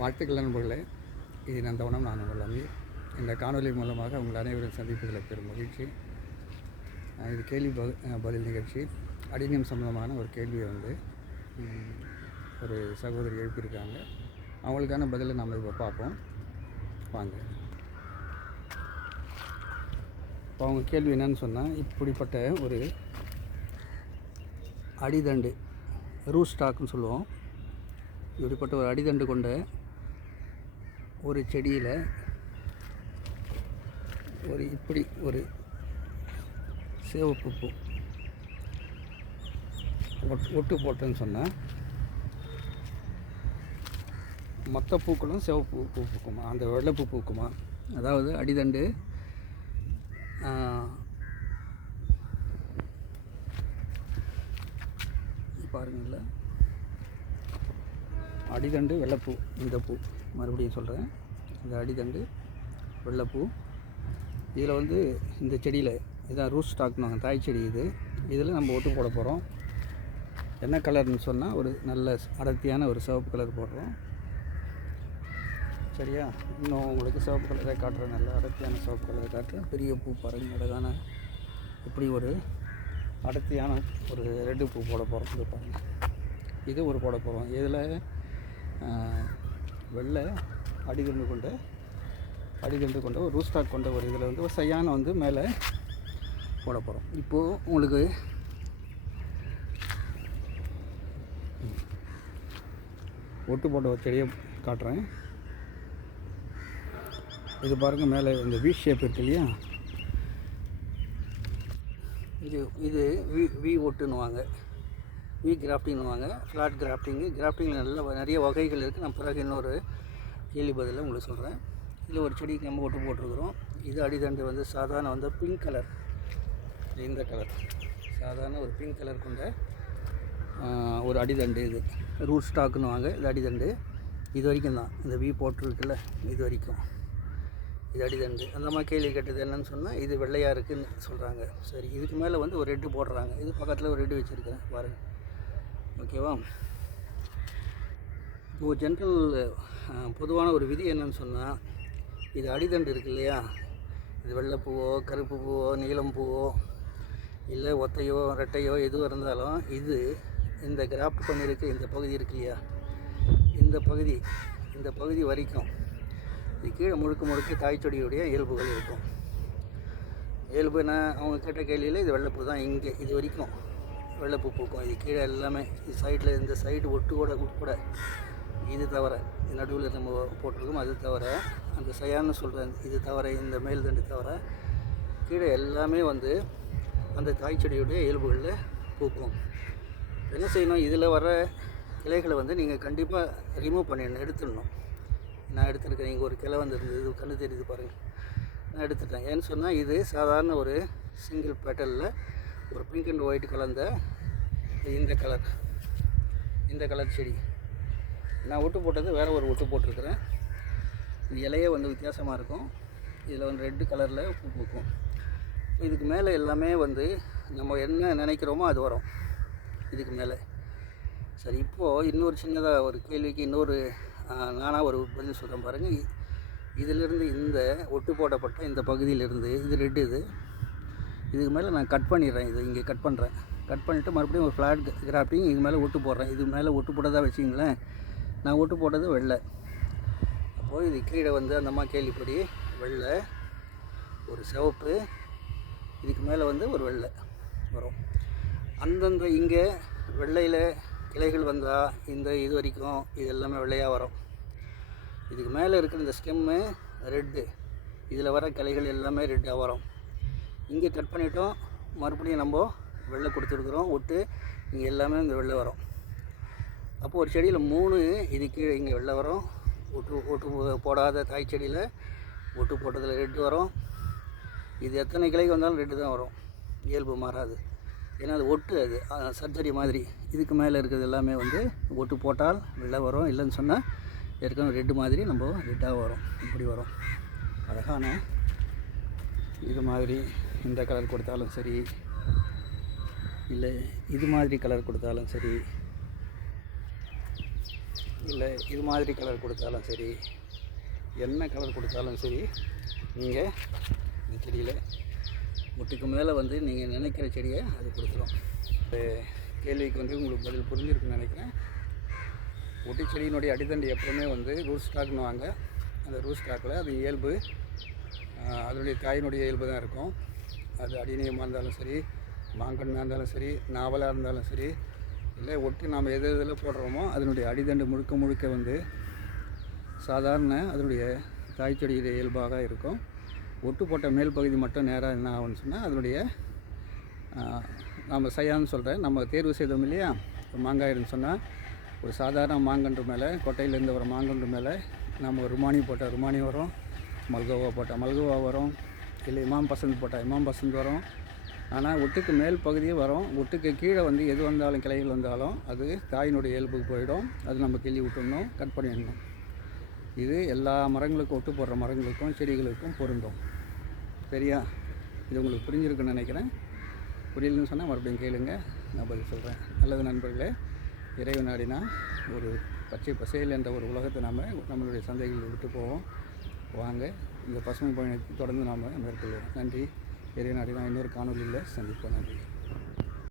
வாழ்த்துக்கள் நண்பர்களே. இது நந்தவனம். நான் உங்கள் அமீர். இந்த காணொலி மூலமாக உங்கள் அனைவரும் சந்திப்பதில் பெரும் மகிழ்ச்சி. இது கேள்வி பதில் நிகழ்ச்சி. அடிநியம் சம்பந்தமான ஒரு கேள்வியை ஒரு சகோதரி எழுப்பியிருக்காங்க. அவங்களுக்கான பதிலை நாம் இப்போ பார்ப்போம். வாங்க. இப்போ அவங்க கேள்வி என்னன்னு சொன்னால், இப்படிப்பட்ட ஒரு அடிதண்டு, ரூட் ஸ்டாக்குன்னு சொல்லுவோம். இப்படிப்பட்ட ஒரு அடிதண்டு கொண்ட ஒரு செடியில் இப்படி ஒரு சிவப்பு பூ ஒட்டு போட்டேன்னு சொன்னால், மொத்த பூக்களும் சிவப்பு பூ பூக்குமா, அந்த வெள்ளைப்பூ பூக்குமா? அதாவது அடிதண்டு பாருங்கள, அடிதண்டு வெள்ளைப்பூ. இந்த பூ மறுபடியும் சொல்கிறேன், இந்த அடிதண்டு வெள்ளைப்பூ. இதில் இந்த செடியில் இதான் ரூட் ஸ்டாக்னுவாங்க, தாய் செடி. இதில் நம்ம ஒட்டு போட போகிறோம். என்ன கலர்னு சொன்னால், ஒரு நல்ல அடர்த்தியான ஒரு சிவப்பு கலர் போடுறோம். சரியா? இன்னும் உங்களுக்கு சிவப்பு கலரை காட்டுறேன், நல்ல அடர்த்தியான சிவப்பு கலரை காட்டுறேன். பெரிய பூ பாருங்கள், அழகான இப்படி ஒரு அடர்த்தியான ஒரு ரெட்டு பூ போட போகிறோம். இது பாருங்கள், இது ஒரு போட போகிறோம். இதில் வெள்ளை அடிதண்டு கொண்ட ஒரு ரூட் ஸ்டாக் கொண்ட ஒரு இதில் ஒரு சையான மேலே போட போகிறோம். இப்போது உங்களுக்கு ஒட்டு போட்ட ஒரு செடியை காட்டுறேன். இது பாருங்கள், மேலே இந்த வி ஷேப் இருக்கு இல்லையா, இது வி ஒட்டுன்னுவாங்க, வி கிராஃப்டிங்னுவாங்க, ஃப்ளாட் கிராஃப்டிங்கு. கிராஃப்டிங்கில் நிறைய வகைகள் இருக்குது. நான் பிறகு இன்னொரு கேள்வி பதிலில் உங்களுக்கு சொல்கிறேன். இதில் ஒரு செடிக்கு நம்ம ஒட்டு போட்டிருக்கிறோம். இது அடிதண்டு சாதாரண பிங்க் கலர். இந்த கலர் சாதாரண ஒரு பிங்க் கலர் கொண்ட ஒரு அடிதண்டு. இது ரூட் ஸ்டாக்குன்னுவாங்க. இது அடிதண்டு. இது வரைக்கும் தான் இந்த வி போட்டிருக்குல்ல, இது வரைக்கும் இது அடிதண்டு. அந்த மாதிரி கேள்வி கேட்டது என்னன்னு சொன்னால், இது வெள்ளையாக இருக்குதுன்னு சொல்கிறாங்க. சரி, இதுக்கு மேலே ஒரு ரெட்டு போடுறாங்க. இது பக்கத்தில் ஒரு ரெட்டு வச்சுருக்கேன் பாருங்கள். ஓகேவா? இப்போது ஜென்ரல் பொதுவான ஒரு விதி என்னன்னு சொன்னால், இது அடிதண்டு இருக்கு இல்லையா, இது வெள்ளைப்பூவோ கருப்பு பூவோ நீலம் பூவோ இல்லை ஒத்தையோ ரெட்டையோ எதுவும் இருந்தாலும், இந்த கிராஃப்ட் பண்ணியிருக்கு இந்த பகுதி இருக்கு இல்லையா, இந்த பகுதி வரைக்கும் இது கீழே முழுக்க தாய் செடியுடைய இயல்புகள் இருக்கும். இயல்புனா அவங்க கேட்ட கேள்வியில் இது வெள்ளைப்பூ தான். இங்கே இது வரைக்கும் வெள்ளைப்பூ பூக்கும். இது கீழே எல்லாமே இது சைடில், இந்த சைடு உட்பட இது தவிர, நடுவில் நம்ம போட்டிருக்கோம், அது தவிர, அந்த சயான்னு சொல்கிறேன், இது தவிர, இந்த மேல் தண்டு தவிர கீழே எல்லாமே அந்த தாய் செடியுடைய இயல்புகளில் பூக்கும். என்ன செய்யணும், இதில் வர கிளைகளை நீங்கள் கண்டிப்பாக ரிமூவ் பண்ணிடணும், எடுத்துடணும். நான் எடுத்துருக்கேன். இங்கே ஒரு கிளை வந்துருந்தது, இது கண்ணு தெரியுது பாருங்கள், நான் எடுத்துட்டேன். ஏன்னு சொன்னால், இது சாதாரண ஒரு சிங்கிள் பெட்டலில் ஒரு பிங்க் அண்ட் ஒயிட் கலந்த இந்த கலர் செடி. நான் ஒட்டு போட்டது வேறு ஒரு ஒட்டு போட்டிருக்கிறேன். இது இலையே வித்தியாசமாக இருக்கும். இதில் ரெட்டு கலரில் பூ பூக்கும். இதுக்கு மேலே எல்லாமே நம்ம என்ன நினைக்கிறோமோ அது வரும் இதுக்கு மேலே. சரி, இப்போது இன்னொரு சின்னதாக ஒரு கேள்விக்கு நானாக ஒரு பதில் சொல்கிறேன் பாருங்கள். இதிலிருந்து இந்த ஒட்டு போடப்பட்ட இந்த பகுதியிலிருந்து இது ரெட்டு, இதுக்கு மேலே நான் கட் பண்ணிடுறேன். இங்கே கட் பண்ணிவிட்டு மறுபடியும் ஒரு ஃப்ளாட் கிராஃப்டிங் இது மேலே ஒட்டு போடுறேன். இது மேலே ஒட்டு போட்டதாக வச்சிங்களேன். நான் ஒட்டு போட்டது வெள்ளை. அப்போது இது கீழே அந்த அம்மா கேள்விப்படி வெள்ளை, ஒரு சிவப்பு, இதுக்கு மேலே ஒரு வெள்ளை வரும். அந்தந்த இங்கே வெள்ளையில் கிளைகள் வந்தால் இது வரைக்கும் இது எல்லாமே வெள்ளையாக வரும். இதுக்கு மேலே இருக்கிற இந்த ஸ்டெம்மு ரெட்டு, இதில் வர கிளைகள் எல்லாமே ரெட்டாக வரும். இங்கே கட் பண்ணிட்டோம், மறுபடியும் நம்ம வெள்ளை கொடுத்துருக்குறோம் ஒட்டு. இங்கே எல்லாமே இந்த வெள்ளை வரும். அப்போது ஒரு செடியில் 3 இது கீழே இங்கே வெள்ளை வரும். ஒட்டு போடாத தாய் செடியில் ஒட்டு போட்டதில் ரெட்டு வரும். இது எத்தனை கிளைக்கு வந்தாலும் ரெட்டு தான் வரும், இயல்பு மாறாது. ஏன்னா அது ஒட்டு, அது சர்ஜரி மாதிரி. இதுக்கு மேலே இருக்கிறது எல்லாமே ஒட்டு போட்டால் வெள்ளை வரும், இல்லைன்னு சொன்னால் ஏற்கனவே ரெட்டு மாதிரி நம்ம ரெட்டாக வரும். இப்படி வரும். அழகான இது மாதிரி இந்த கலர் கொடுத்தாலும் சரி, இல்லை இது மாதிரி கலர் கொடுத்தாலும் சரி, இல்லை இது மாதிரி கலர் கொடுத்தாலும் சரி, என்ன கலர் கொடுத்தாலும் சரி, நீங்கள் இந்த செடியில் ஒட்டுக்கு மேலே வந்து நீங்கள் நினைக்கிற செடியை அது கொடுத்துரும். இந்த கேள்விக்கு வந்து உங்களுக்கு பதில் புரிஞ்சிருக்குன்னு நினைக்கிறேன். ஒட்டு செடியினுடைய அடித்தண்டு எப்பவுமே வந்து ரூட் ஸ்டாக்னு வாங்க. அந்த ரூட் ஸ்டாக்கில் அது இயல்பு, அதனுடைய காயினுடைய இயல்பு தான் இருக்கும். அது அடிநீயமாக இருந்தாலும் சரி, மாங்கன்னாக இருந்தாலும் சரி, நாவலாக இருந்தாலும் சரி, இல்லை ஒட்டு நாம் எது எதில் போடுறோமோ அதனுடைய அடித்தண்டு முழுக்க முழுக்க வந்து சாதாரண அதனுடைய தாய் செடியுடைய இயல்பாக இருக்கும். ஒட்டு போட்ட மேல் பகுதி மட்டும் நேராக என்ன ஆகும்னு சொன்னால் அதனுடைய நம்ம செய்யான்னு சொல்கிறேன், நம்ம தேர்வு செய்தோம் இல்லையா, மாங்காய்னு சொன்னால் ஒரு சாதாரண மாங்கன்று மேலே, கொட்டையிலேருந்து வர மாங்கன்று மேலே நம்ம ஒரு ருமானி போட்டால் ருமானி வரும், மல்கோவா போட்டால் மல்கோவா வரும், இல்லை இமாம் பசந்த் போட்டால் இமாம் பசந்த் வரும். ஆனால் ஒட்டுக்கு மேல் பகுதியே வரும். ஒட்டுக்கு கீழே வந்து எது வந்தாலும் கிளைகள் வந்தாலும் அது தாயினுடைய இயல்புக்கு போயிடும். அது நம்ம கிள்ளி விட்டுடணும், கட் பண்ணிடணும். இது எல்லா மரங்களுக்கும், ஒட்டு போடுற மரங்களுக்கும் செடிகளுக்கும் பொருந்தும். சரியா? இது உங்களுக்கு புரிஞ்சிருக்குன்னு நினைக்கிறேன். புரியலன்னு சொன்னால் மறுபடியும் கேளுங்க, நான் பதில் சொல்கிறேன். நல்லது நண்பர்களே, இறைவன் நாடினா ஒரு பச்சை பசேல் என்ற ஒரு உலகத்தை நாம் நம்மளுடைய சந்தைகளில் விட்டு போவோம். வாங்க, இந்த பசுமை பயணத்தை தொடர்ந்து நாம் மேற்கொள்வோம். நன்றி. இறைவன் நாடினா இன்னொரு காணொலியில் சந்திப்போம். நன்றி.